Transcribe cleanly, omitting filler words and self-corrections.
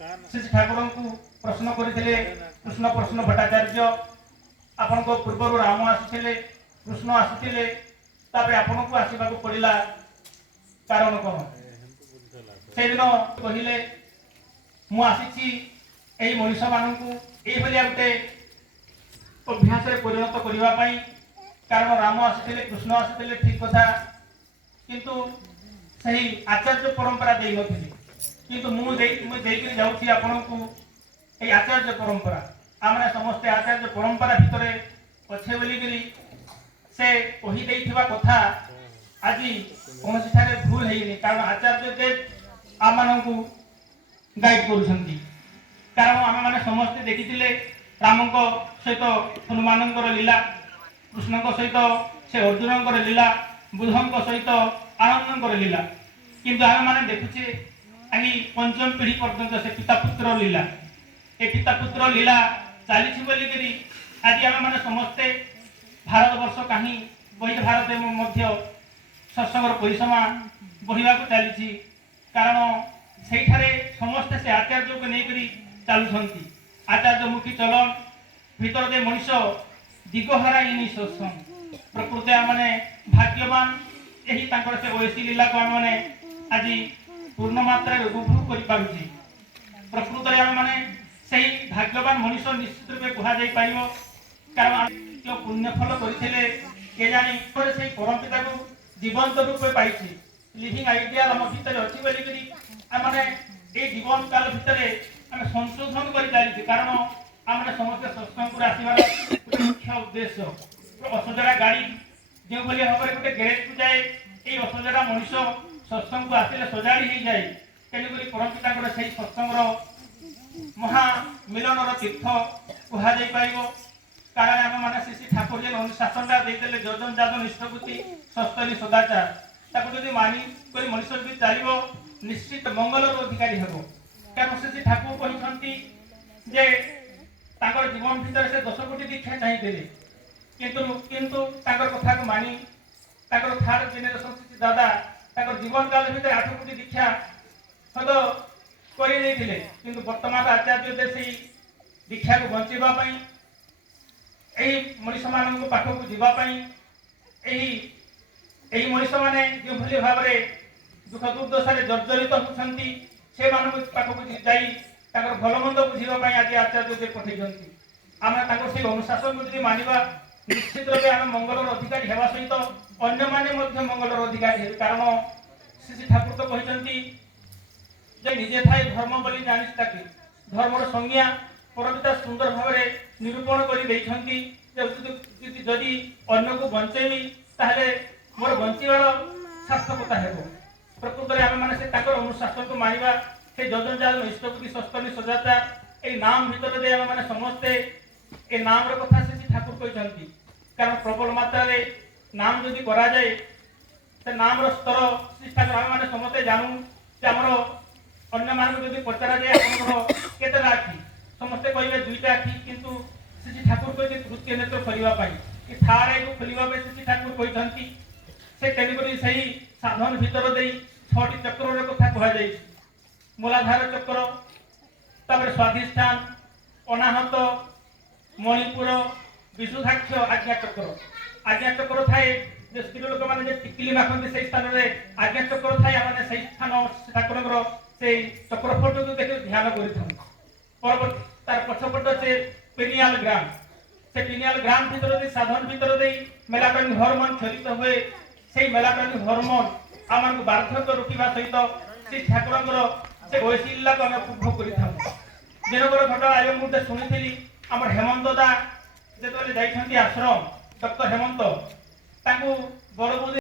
श्री ठाकुर को प्रश्न करते कृष्ण प्रश्न भट्टाचार्य आपण पूर्व राम आसुले कृष्ण आसुले आपण को आसवाक पड़ा कारण कौन से दिन कहले मुझी मनुष्य मान ये गोटे अभ्यास परिणत करने कारण राम आसुले कृष्ण आसुले ठीक कथा किंतु सही आचार्य परंपरा दे नथिले किंतु मुझे जाऊँगी आपण को ये आचार्य परंपरा आमने समस्ते आचार्य परंपरा भितर अच्छे बोलिकी से कही कथा आज कौन भूल है कारण आचार्य देव आम मान गाइड कर कारण आम मैंने समस्ते देखी राम सहित हनुमान लीला कृष्ण सहित से अर्जुन लीला बुद्ध सहित आनंद लीला किंतु आम मैंने देखुचे आगे पंचम पीढ़ी पर्यंत से पिता पुत्र लीला ये पिता पुत्र लीला चली बोलिकी आज आम मैंने समस्ते भारत वर्ष कहीं बही भारत मध्य सत्संगर परिसमा बढ़ा चली कारण से समस्ते से आचार्य को लेकर चलुंट आचार्य मुखी चलन भीतर दे मनीष दिगहारा इन सत्संग प्रकृति आम मैंने भाग्यवान यही से ओएसी लीला को आम मैंने आज पूर्ण मात्रा उपभोग कर प्रकृत में आम मैंने से भाग्यवान मनीष निश्चित रूप कहुई कारण जो पुण्यफल करते के जानी से परमपिता को जीवंत रूप पाई लिविंग आइडिया आम भितर अच्छी बोलिकी आमने ये जीवन काल भितर आम संशोधन कर चली कारण आम समस्त सत्संग आसबार मुख्य उद्देश्य असजड़ा गाड़ी जो भाव में गोटे गैरेज को जाए ये असजड़ा मनीष सत्संग को आसिले सजाड़ी हो जाए तेणुक परमपिता से सत्संग महामिलन तीर्थ कहुई कारण आम मैंने श्री श्री ठाकुर जी अनुशासन देते जजन जादन निष्ठभूति सस्तरी सदाचार जब मानी मनुष्य भी चलो निश्चित मंगल अधिकारी हम कारण श्री श्री ठाकुर कहते जीवन भितर से 10 कोटी दीक्षा चाहिए किंतु कथा को मानी थर्ड जेनेरेशन श्री दादा जीवन काल भितर 8 कोटी दीक्षा कर वर्तमान आचार्य से दीक्षा को बचाई मनीष मान पाठ को जीवाई मनीष मैंने जो भली भाव में दुख दुर्दशा जर्जरित होती से पाठ को जाई भल मंद बुझाई आज आचार्य पठे आम से अनुशासन को जी मानवा निश्चित रूप आम मंगल अधिकारी होगा सहित अन्य माने मंगल अधिकारी कारण श्री ठाकुर तो कहते निजे थाई धर्म बोली जानी धर्मर संज्ञा परमिता सुंदर भाव में निरूपण कर जदि अन्न को बंचेबी ताहले मोर बंचार सार्थकता है प्रकृत में आम मैंने अनुशासन को मानवा से जजन जादन इष्टपति सस्तनी सदाचार ये नाम भितर दे आम मैंने समस्ते ये नाम कथा से ठाकुर कहते कारण प्रबल मात्रा नाम जदि करा जाए से नाम स्तर श्री ठाकुर आम मैंने समस्ते जानू आमर अन्य मान जब पचरा जाए केतटा आखि समस्ते कहे 2टा आखि किंतु श्री ठाकुर कहते तृतीय नेत्र खोलने थार को खोलने श्री ठाकुर कहते से तेणुक से साधन भितर दे 6टी चक्र कथा कहुई मूलाधार चक्र तापर स्वाधिष्ठान अनाहत मणिपुर विशुद्धाक्ष आज्ञा चक्र थाए स्त्री लोक मैंने टिकिली माखती से स्थान में आज्ञा चक्र थाए आम से स्थान ठाकुर से चक्रफल को देख ध्यान कर तार पछपट से पिनियाल ग्राम से पिनियाल ग्राम भीतर साधन भीतर दे मेलाटोनिन हॉर्मोन क्षरित हुए से मेलाटोनिन हॉर्मोन आम बार्धक्य रोकवा सहित श्री ठाकुर से ओएसी लीला को उपभोग कर घटना आज मुझे शुणी आम हेमंत दा जो आश्रम डॉक्टर हेमंत बड़